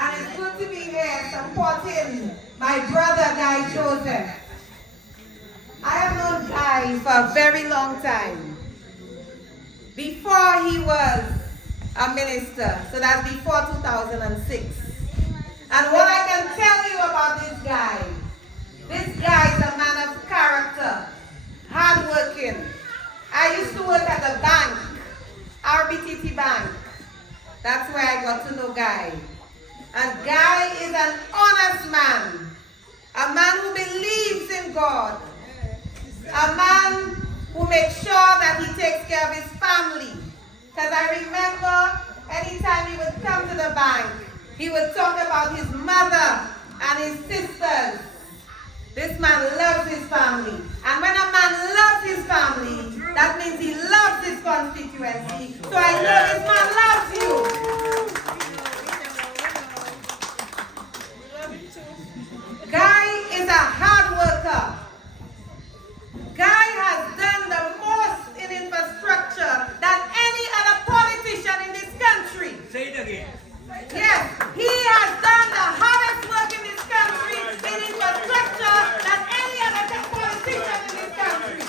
And it's good to be here supporting my brother Guy Joseph. I have known Guy for a very long time. Before he was a minister, so that's before 2006. And what I can tell you about this guy is a man of character, hardworking. I used to work at the bank, RBTT Bank. That's where I got to know Guy. And Guy is an honest man, a man who believes in God, a man who makes sure that he takes care of his family. Because I remember anytime he would come to the bank, he would talk about his mother and his sisters. This man loves his family. And when a man loves his family, that means he loves his constituency. So I know this man loves you. Guy is a hard worker. Guy has done the most in infrastructure than any other politician in this country. Say it again. Yes, he has done the hardest work in this country in infrastructure than any other politician in this country.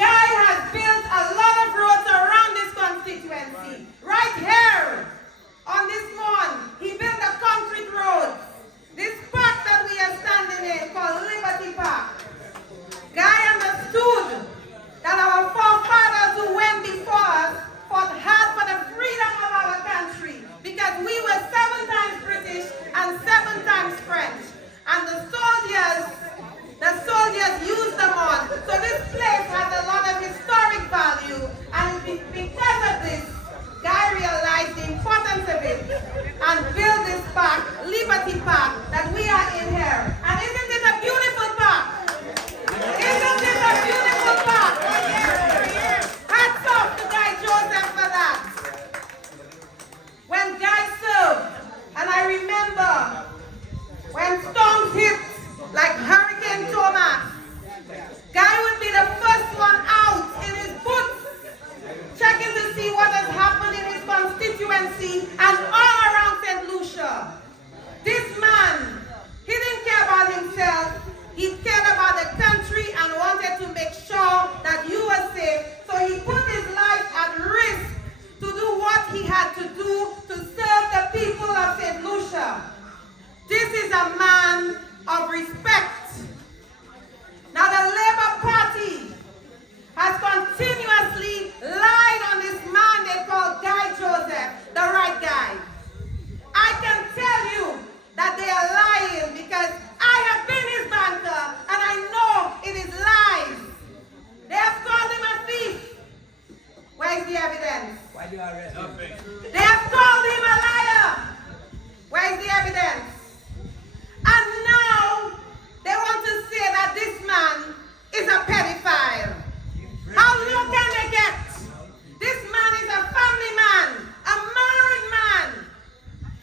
Guy has built a lot of roads around this constituency. Right here, on this lawn, he built a concrete road. This park that we are standing in called Liberty Park. Guy understood that our forefathers who went before us fought hard for the freedom of our country because we were 7 times British and 7 times French. And the soldiers used them on. So this place has a lot of historic value, and because of this, Guy realized the importance of it and built this park, Liberty Park, that we are in here. And isn't it a beautiful park? Isn't it a beautiful park? Hats off to Guy Joseph for that. When Guy served, and I remember when storms hit like Hurricane Thomas, Guy would be the first one out in his boots, checking to see what has happened in his constituency and all around St. Lucia. This man, he didn't care about himself. He cared about the country and wanted to make sure that you were safe. So he put his life at risk to do what he had to do to serve the people of St. Lucia. This is a man of respect. Now the Labour Party has continuously lied on this man they call Guy Joseph, the right guy. I can tell you that they are lying because I have been his banker and I know it is lies. They have called him a thief. Where is the evidence? Why do you arrest him? They have called him a liar. Where is the evidence? And now they want to say that this man is a pedophile. How low can they get? This man is a family man, a married man,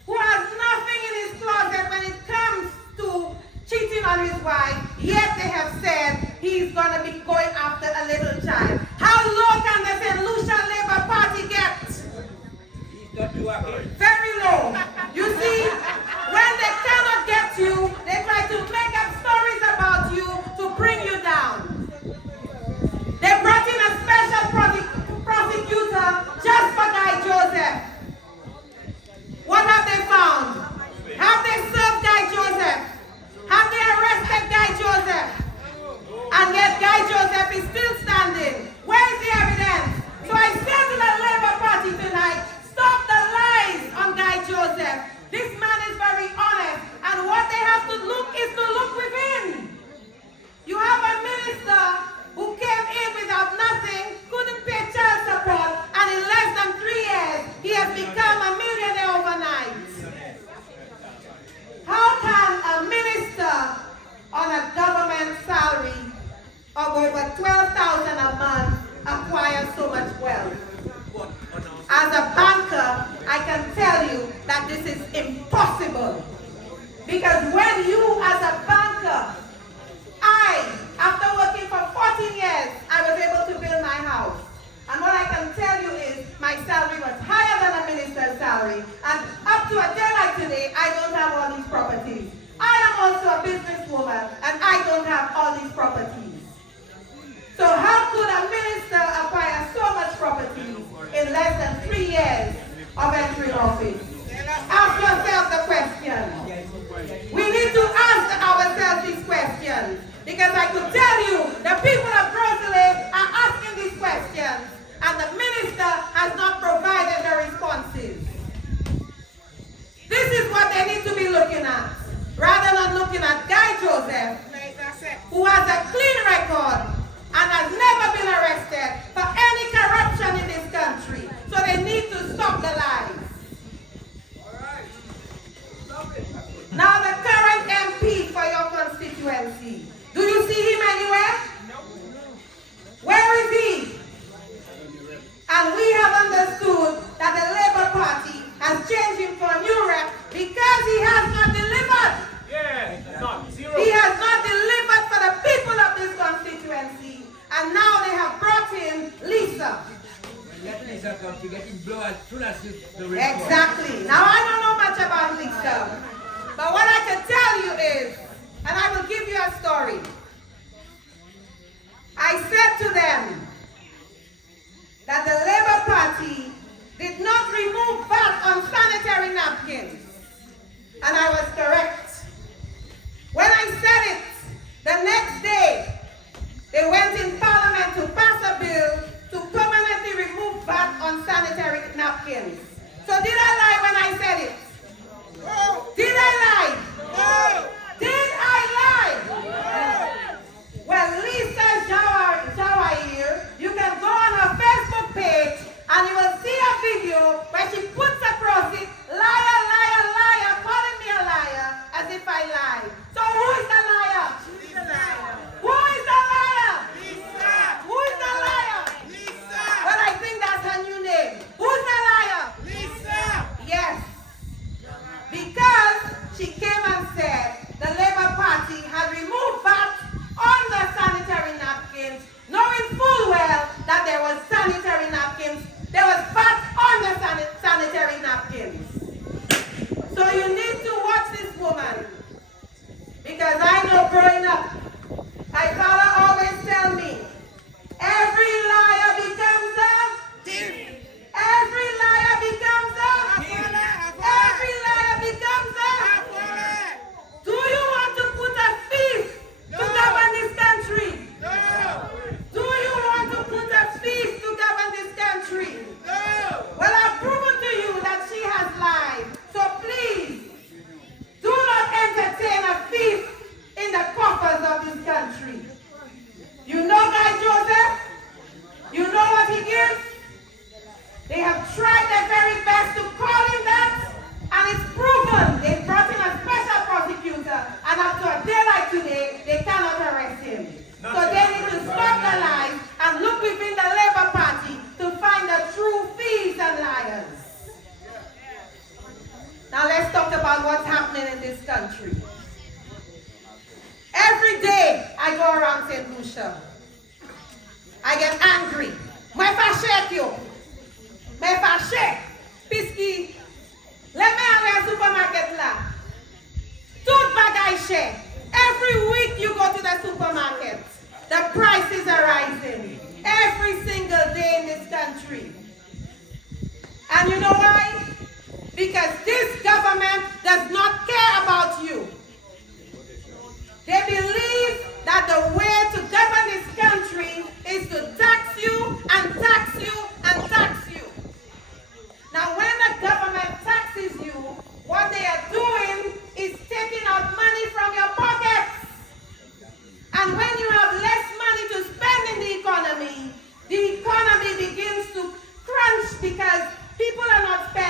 who has nothing in his closet when it comes to cheating on his wife, yet they have said he's going to be going after a little child. How low can the St. Lucia Labour Party get? Very low. You see, when they cannot get you, they try to make up stories about you to bring you down. They brought in a special prosecutor just for Guy Joseph. What have they found? Have they served Guy Joseph? Have they arrested Guy Joseph? And yet Guy Joseph is still standing. Where is the evidence? So I say to the Labour Party tonight, stop the lies on Guy Joseph. This man is very honest, and what they have to look is to look within. You have a minister who came in without nothing, couldn't pay child support, and in less than 3 years, he has become a millionaire overnight. How can a minister on a government salary of over $12,000 a month acquire so much wealth? As a banker, I can tell you that this is impossible. Because when you as a banker, after working for 14 years, I was able to build my house. And what I can tell you is my salary was higher than a minister's salary. And up up to a day like today, I don't have all these properties. I am also a businesswoman, and I don't have all these properties. So how could a minister acquire so much property in less than 3 years of entering office? Ask yourself the question. We need to ask ourselves these questions, because I could tell you the people of Rosalie are asking these questions, and the minister has not provided the responses. This is what they need to be looking at, rather than looking at Guy Joseph, who has a clean record and has never been arrested for any corruption in this country. So they need to stop the lies. Now the current MP for your constituency, do you see him anywhere? Where is he? And we have understood that the Labour Party has changed him for a new rep because he has not delivered. He has not delivered for the people of this constituency. And now they have brought in Lisa. Let Lisa come to get his blow as soon as the report. Exactly. Now I don't know much about Lisa. But what I can tell you is, and I will give you a story. I said to them that the Labour Party did not remove VAT on sanitary napkins. And I was correct. When I said it, the next day, they went in Parliament to pass a bill to permanently remove VAT on sanitary napkins. So did I lie when I said it? No. Did I lie? No. Did I lie? No. Well, Lisa Jawair, you can go on her Facebook page and you will see a video where she puts across it, liar, liar, liar, calling me a liar, as if I lied. So who is the liar? She's the liar. Who is the liar? Lisa. Who is the liar? Lisa. Well, I think that's her new name. Who's the liar? Lisa. Yes. Because she came and said the Labour Party had removed VAT on the sanitary napkins, knowing full well that there was sanitary napkins, there was VAT on the sanitary napkins. So you need to watch this woman, because I know growing up, my father always tell me, every liar becomes a thief. Every liar becomes a thief. Every liar becomes a thief. Do you want to put a thief to govern this country? No. Do you want to put a thief to govern this country? No. Well, I've proven to you that she has lied. So please, do not entertain a thief in the coffers of this country. You know Guy Joseph? You know what he gives? They have tried their very best to call him that, and it's proven. They brought in a special prosecutor, and up to a day like today, they cannot arrest him. So they need to stop the lies and look within the Labour Party to find the true thieves and liars. Now let's talk about what's happening in this country. Every day I go around St. Lucia, I get angry. My fâché you. My fâché. Puisque let me have a supermarket là. Tout bagay cher. Every week you go to the supermarket, the prices are rising. Every single day in this country. And you know why? Because this government does not care about you. They believe that the way to govern this country is to tax you and tax you and tax you. Now when the government taxes you, what they are doing is taking out money from your pockets. And when you have less money to spend in the economy begins to crunch because people are not spending.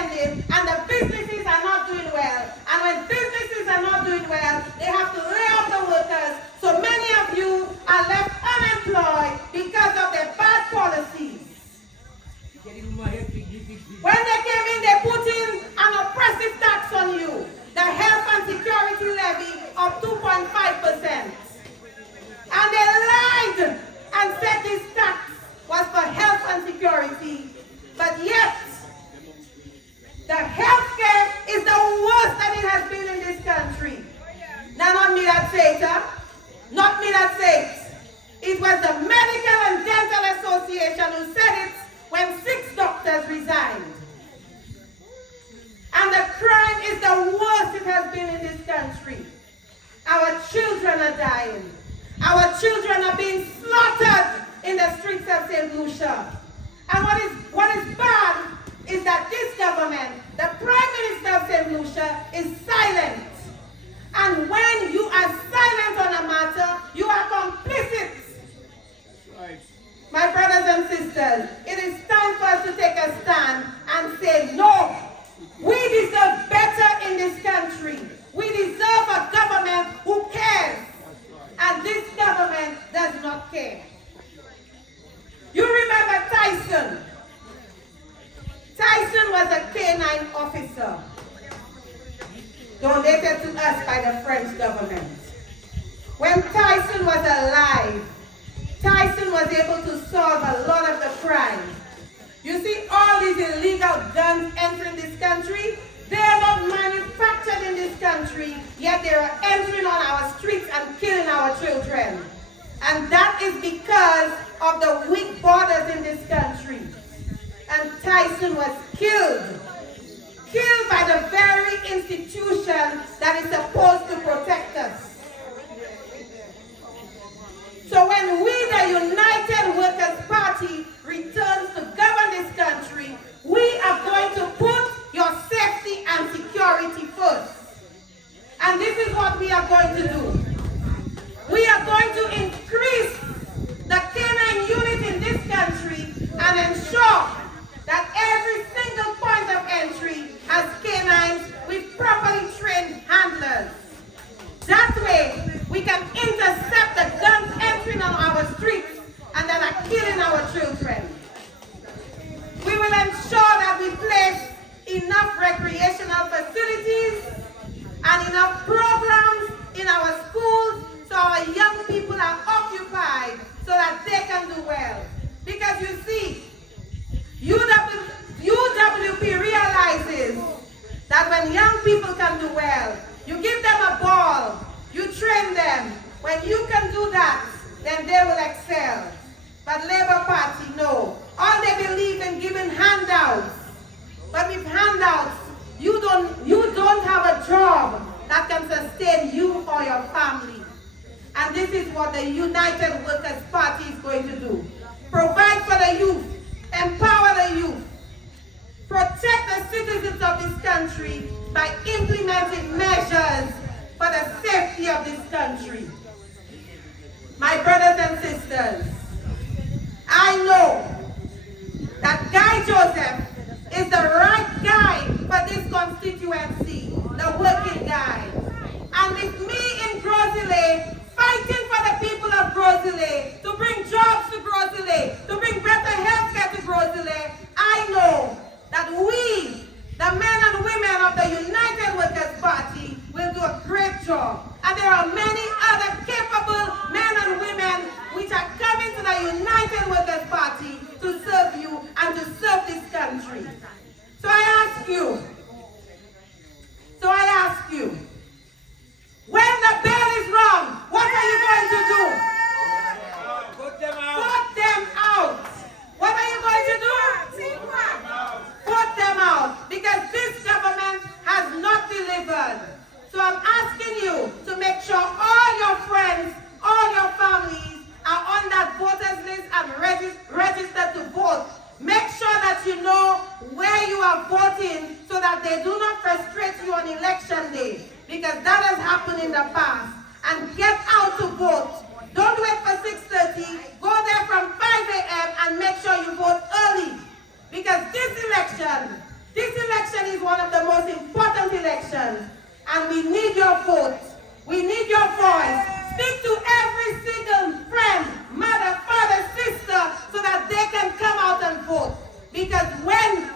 Unemployment is the worst it has been in this country. Our children are dying. Our children are being slaughtered in the streets of St. Lucia. And what is bad is that this government, the Prime Minister of St. Lucia, is silent. And when you are silent on a matter, you are complicit. My brothers and sisters, it is time for us to take a stand and say, no, we deserve better in this country. We deserve a government who cares. And this government does not care. You remember Tyson. Tyson was a K9 officer donated to us by the French government. When Tyson was alive, Tyson was able to solve a lot of the crime. You see all these illegal guns entering this country, they are not manufactured in this country, yet they are entering on our streets and killing our children. And that is because of the weak borders in this country. And Tyson was killed by the very institution that is supposed to protect us. So when we, the United Workers' Party, returns to govern this country, we are going to put your safety and security first. And this is what we are going to do. We are going to increase the K9 unit in this country and ensure that every single point of entry has K9s with properly trained handlers. That way, we can intercept the guns entering on our streets and that are killing our children. We will ensure that we place enough recreational facilities and enough programs in our schools so our young people are occupied so that they can do well. Because you see, UWP realizes that when young people can do well, you give them a ball, you train them. When you can do that, then they will excel. But Labour Party, no. All they believe in giving handouts. But with handouts, you don't have a job that can sustain you or your family. And this is what the United Workers' Party is going to do. Provide for the youth, empower the youth, protect the citizens of this country by implementing measures for the safety of this country. My brothers and sisters, I know that Guy Joseph is the right guy for this constituency, the working guy. And with me in Grosile, fighting for the people of Grosile, to bring jobs to Grosile, to bring better health care to Grosile, I know that we, the men and women of the United Workers' Party, will do a great job. And there are many other capable men and women which are coming to the United Workers' Party to serve you and to serve this country. So I ask you, when the bell is rung, what are you going to do? Put them out. Put them out. What are you going to do? Put them out. Because this government has not delivered. So I'm asking you to make sure all your friends, all your families are on that voters list and registered to vote. Make sure that you know where you are voting so that they do not frustrate you on election day. Because that has happened in the past. And get out to vote. Don't wait for 6:30. Go there from 5 a.m. and make sure you vote early. Because this election is one of the most important elections. And we need your vote. We need your voice. Speak to every single friend, mother, father, sister, so that they can come out and vote. Because when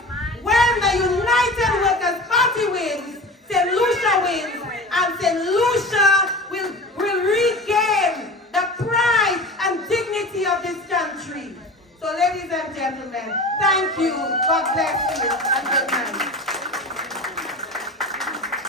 the United Workers' Party wins, St. Lucia wins, and St. Lucia will regain the pride and dignity of this country. So ladies and gentlemen, thank you. God bless you.